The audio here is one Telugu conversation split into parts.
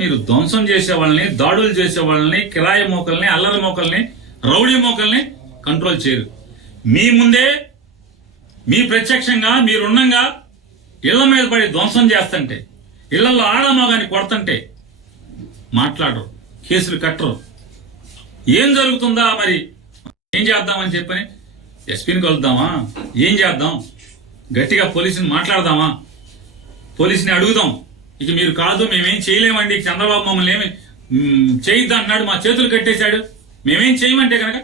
మీరు ధ్వంసం చేసే వాళ్ళని, దాడులు చేసే వాళ్ళని, కిరాయి మోకల్ని, అల్లరి మోకల్ని, రౌడీ మోకల్ని కంట్రోల్ చేయరు. మీ ముందే మీ ప్రత్యక్షంగా మీరున్నంగా ఇళ్ల మీద పడి ధ్వంసం చేస్తుంటే, ఇళ్లలో ఆడమగాని కొడుతుంటే మాట్లాడరు, కేసులు కట్టరు. ఏం జరుగుతుందా మరి, ఏం చేద్దామని చెప్పని ఎస్పీని కలుద్దామా, ఏం చేద్దాం, గట్టిగా పోలీసుని మాట్లాడదామా, పోలీసుని అడుగుదాం. ఇక మీరు కాదు మేమేం చేయలేమండి, చంద్రబాబు మమ్మల్ని ఏమి చేయొద్దు అంటున్నాడు, మా చేతులు కట్టేశాడు, మేమేం చేయమంటే కనుక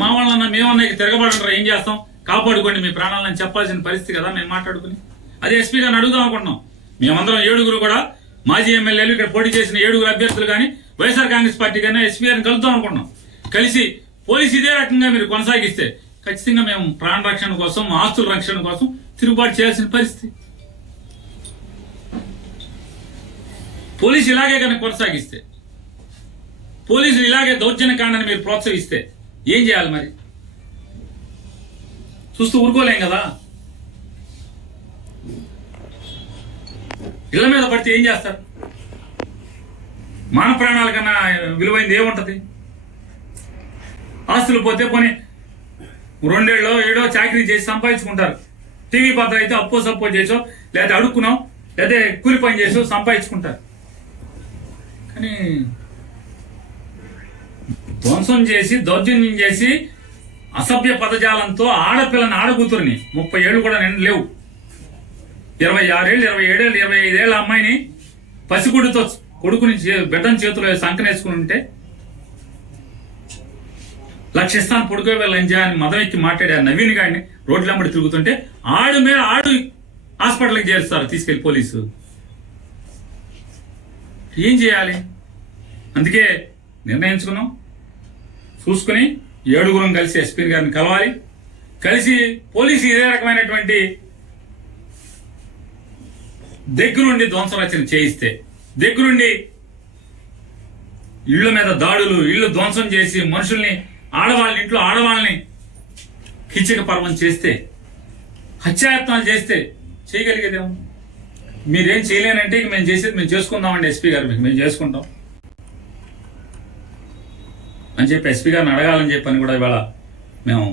మా వాళ్ళన్నా మేమన్నా తిరగబడంటారా, ఏం చేస్తాం, కాపాడుకోండి మీ ప్రాణాలను చెప్పాల్సిన పరిస్థితి కదా మేము మాట్లాడుకుని. అదే ఎస్పీ గారిని అడుగుదాం అనుకుంటున్నాం. మేమందరం 7 కూడా మాజీ ఎమ్మెల్యేలు, ఇక్కడ పోటీ చేసిన 7 అభ్యర్థులు కానీ వైఎస్ఆర్ కాంగ్రెస్ పార్టీ కానీ ఎస్పీ గారిని కలుద్దాం అనుకుంటున్నాం. కలిసి పోలీసు ఇదే రకంగా మీరు కొనసాగిస్తే ఖచ్చితంగా మేము ప్రాణ రక్షణ కోసం, ఆస్తుల రక్షణ కోసం తిరుగుబాటు చేయాల్సిన పరిస్థితి. పోలీసు ఇలాగే కనుక కొనసాగిస్తే, పోలీసులు ఇలాగే దౌర్జన్యకాండాన్ని మీరు ప్రోత్సహిస్తే ఏం చేయాలి మరి? చూస్తూ ఊరుకోలేం కదా. ఇళ్ల మీద పడితే ఏం చేస్తారు? మాన ప్రాణాల కన్నా విలువైంది ఏముంటది? ఆస్తులు పోతే పోనీ 2 ఏళ్ళో 7 చాకరీ చేసి సంపాదించుకుంటారు. టీవీ పాత్ర అయితే అప్పో సప్పో చేసో, లేదా అడుక్కున్నాం, లేదా కూలి పని చేసో సంపాదించుకుంటారు. కానీ ధ్వంసం చేసి, దౌర్జన్యం చేసి, అసభ్య పదజాలంతో ఆడపిల్లని, ఆడకూతురిని 30 ఏళ్ళు కూడా నిండు లేవు, 26 ఏళ్ళు, 27 ఏళ్ళు, 25 ఏళ్ళ అమ్మాయిని పసిగుడితో కొడుకుని బిడ్డని చేతిలో సంకనేసుకుని ఉంటే లక్షిస్తాను పొడుకో వెళ్ళంజా అని మదం ఎక్కి మాట్లాడారు నవీన్ గారిని రోడ్లమ్మడి తిరుగుతుంటే ఆడు హాస్పిటల్కి చేరుస్తారు తీసుకెళ్లి పోలీసు. ఏం చేయాలి? అందుకే నిర్ణయించుకున్నాం, చూసుకుని 7 కలిసి ఎస్పీ గారిని కలవాలి. కలిసి పోలీసు ఇదే రకమైనటువంటి దగ్గరుండి ధ్వంస రచన చేయిస్తే, దగ్గరుండి ఇళ్ల మీద దాడులు, ఇళ్లు ధ్వంసం చేసి మనుషుల్ని, ఆడవాళ్ళని, ఇంట్లో ఆడవాళ్ళని కిచక పర్వం చేస్తే, హత్యాయత్నాలు చేస్తే చేయగలిగేదేమో. మీరేం చేయలేనంటే ఇక మేము చేసేది మేము చేసుకుందామండి ఎస్పీ గారు, మేము చేసుకుంటాం అని చెప్పి ఎస్పీ గారిని అడగాలని చెప్పని కూడా ఇవాళ మేము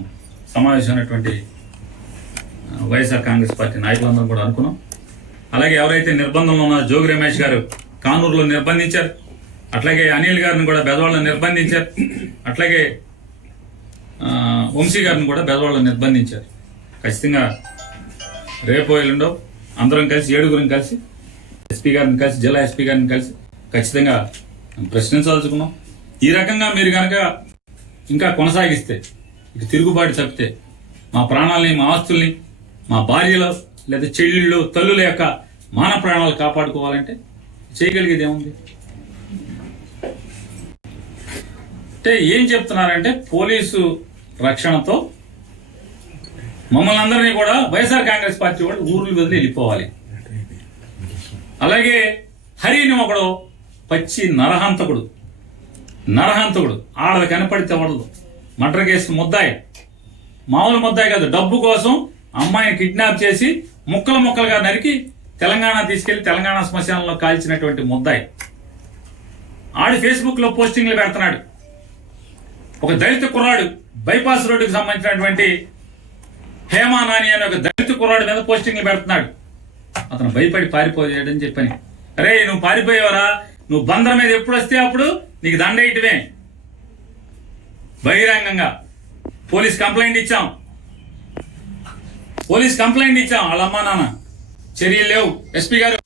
సమావేశమైనటువంటి వైఎస్ఆర్ కాంగ్రెస్ పార్టీ నాయకులందరం కూడా అనుకున్నాం. అలాగే ఎవరైతే నిర్బంధంలో ఉన్నారో జోగి రమేష్ గారు కానూరులో నిర్బంధించారు, అట్లాగే అనిల్ గారిని కూడా బెదవాళ్ళలో నిర్బంధించారు, అట్లాగే వంశీ గారిని కూడా బెదవాళ్ళలో నిర్బంధించారు. ఖచ్చితంగా రేపో ఎల్లుండో అందరం కలిసి 7 కలిసి ఎస్పీ గారిని కలిసి, జిల్లా ఎస్పీ గారిని కలిసి ఖచ్చితంగా ప్రశ్నించదలుచుకున్నాం. ఈ రకంగా మీరు కనుక ఇంకా కొనసాగిస్తే, ఇక తిరుగుబాటు తప్పితే మా ప్రాణాలని, మా ఆస్తుల్ని, మా భార్యలు లేదా చెల్లెళ్ళు, తల్లుల యొక్క మాన ప్రాణాలు కాపాడుకోవాలంటే చేయగలిగేది ఏముంది? అంటే ఏం చెప్తున్నారంటే పోలీసు రక్షణతో మమ్మల్ని అందరినీ కూడా వైఎస్ఆర్ కాంగ్రెస్ పార్టీ వాళ్ళు ఊర్లు వదిలి వెళ్ళిపోవాలి. అలాగే హరిని ఒకడు పచ్చి నరహంతకుడు, ఆడది కనపడితే వడదు, మర్డర్ కేసు ముద్దాయి, మామూలు ముద్దాయి కాదు, డబ్బు కోసం అమ్మాయిని కిడ్నాప్ చేసి ముక్కలుగా నరికి తెలంగాణ తీసుకెళ్లి తెలంగాణ శ్మశానంలో కాల్చినటువంటి ముద్దాయి. ఆడి ఫేస్బుక్ లో పోస్టింగ్లు పెడుతున్నాడు. ఒక దళిత కుర్రాడు, బైపాస్ రోడ్డుకి సంబంధించినటువంటి హేమా నాని అనే ఒక దళిత కుర్రాడు మీద పోస్టింగ్లు పెడుతున్నాడు. అతను భయపడి పారిపోయాడని చెప్పని, అరే నువ్వు పారిపోయావరా, నువ్వు బందర్ మీద ఎప్పుడు వస్తే అప్పుడు నీకు దండేయటమే. బహిరంగంగా పోలీస్ కంప్లైంట్ ఇచ్చాం, వాళ్ళ అమ్మా నాన్న చర్యలు లేవు, ఎస్పీ గారు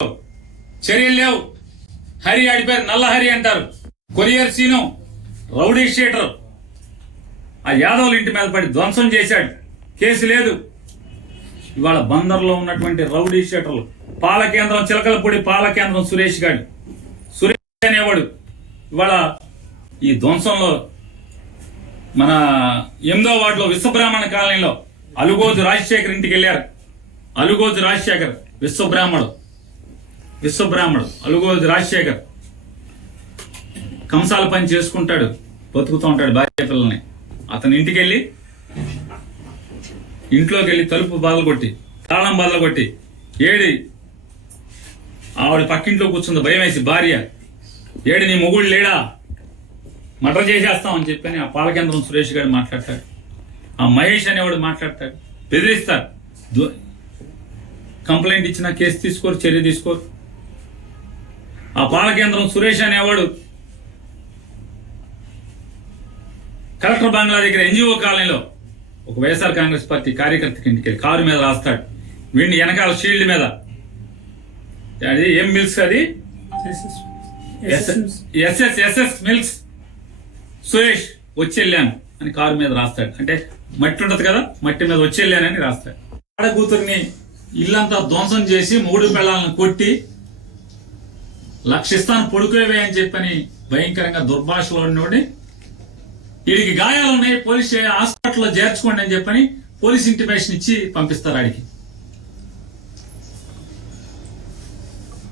చర్యలు లేవు. హరి ఆడిపోయారు, నల్ల హరి అంటారు, కొరియర్ సీను రౌడీ షీటర్, ఆ యాదవుల ఇంటి మీద పడి ధ్వంసం చేశాడు, కేసు లేదు. ఇవాళ బందర్లో ఉన్నటువంటి రౌడీ షీటర్లు, పాలకేంద్రం చిలకలపూడి పాలకేంద్రం సురేష్ అనేవాడు ఇవాళ ఈ ధ్వంసంలో మన 8వ వార్డులో విశ్వబ్రాహ్మణ కాలనీలో అలుగోజు రాజశేఖర్ ఇంటికి వెళ్ళారు. అలుగోజు రాజశేఖర్ విశ్వబ్రాహ్మడు అలుగోజు రాజశేఖర్ కంసాల పని చేసుకుంటాడు, బతుకుతూ ఉంటాడు భార్య పిల్లల్ని. అతని ఇంట్లోకి వెళ్ళి తలుపు బదలగొట్టి, తాళం బదలగొట్టి, ఆవిడ పక్కింట్లో కూర్చుంది భయం వేసి భార్య, ఏడు నీ మొగుడు లేడా, మర్డర్ చేసేస్తామని చెప్పని ఆ పాలకేంద్రం సురేష్ గారు మాట్లాడతాడు, ఆ మహేష్ అనేవాడు మాట్లాడతాడు, బెదిరిస్తాడు. కంప్లైంట్ ఇచ్చిన కేసు తీసుకోరు, చర్య తీసుకోరు. ఆ పాలకేంద్రం సురేష్ అనేవాడు కలెక్టర్ బంగ్లా దగ్గర ఎన్జిఓ కాలనీలో ఒక వైఎస్ఆర్ కాంగ్రెస్ పార్టీ కార్యకర్తకి ఇంటికి వెళ్ళి కారు మీద రాస్తాడు, వీడిని వెనకాల షీల్డ్ మీద, అది ఏం మిల్క్స్, అది ఎస్ఎస్ మిల్క్స్ సురేష్ వచ్చి వెళ్ళాను అని కారు మీద రాస్తాడు. అంటే మట్టి ఉంటది కదా, మట్టి మీద వచ్చి వెళ్ళానని రాస్తాడు. ఆడ కూతుర్ని ఇల్లంతా ధ్వంసం చేసి మూడు పిల్లలను కొట్టి లక్షిస్తాను పొడుకోవే అని చెప్పని భయంకరంగా దుర్భాషలో ఉన్నోడి, వీడికి గాయాలు ఉన్నాయి, పోలీస్ హాస్పిటల్లో చేర్చుకోండి అని చెప్పని పోలీస్ ఇంటిమేషన్ ఇచ్చి పంపిస్తారు ఆడికి.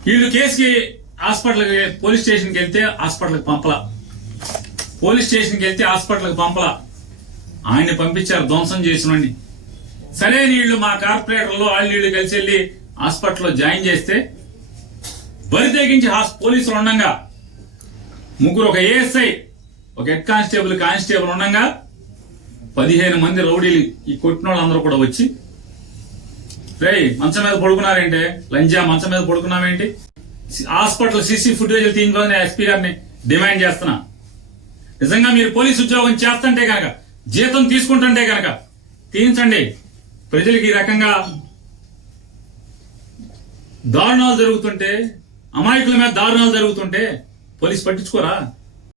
వీళ్ళు కేసుకి హాస్పిటల్కి పోలీస్ స్టేషన్కి వెళ్తే హాస్పిటల్కి పంపలా, పోలీస్ స్టేషన్కి వెళ్తే హాస్పిటల్కి పంపలా, ఆయన్ని పంపించారు ధ్వంసం చేసినండి. సరే వీళ్ళు మా కార్పొరేటర్లో వాళ్ళు కలిసి వెళ్ళి హాస్పిటల్లో జాయిన్ చేస్తే బరి తెగించి పోలీసులు ఉండగా ముగ్గురు, ఒక ఏఎస్ఐ, ఒక హెడ్ కానిస్టేబుల్ ఉండగా 15 మంది రౌడీలు ఈ కొట్టిన వాళ్ళందరూ కూడా వచ్చి, రేయ్ మంచం మీద పడుకున్నారేంటి, లంజా మంచం మీద పడుకున్నావేంటి, హాస్పిటల్ సీసీ ఫుటేజ్ తీయించుకోవాలని ఎస్పీ గారిని డిమాండ్ చేస్తున్నా. నిజంగా మీరు పోలీసు ఉద్యోగం చేస్తుంటే కనుక, జీతం తీసుకుంటుంటే కనుక తీయించండి. ప్రజలకు ఈ రకంగా దారుణాలు జరుగుతుంటే, అమాయకుల మీద దారుణాలు జరుగుతుంటే పోలీసు పట్టించుకోరా?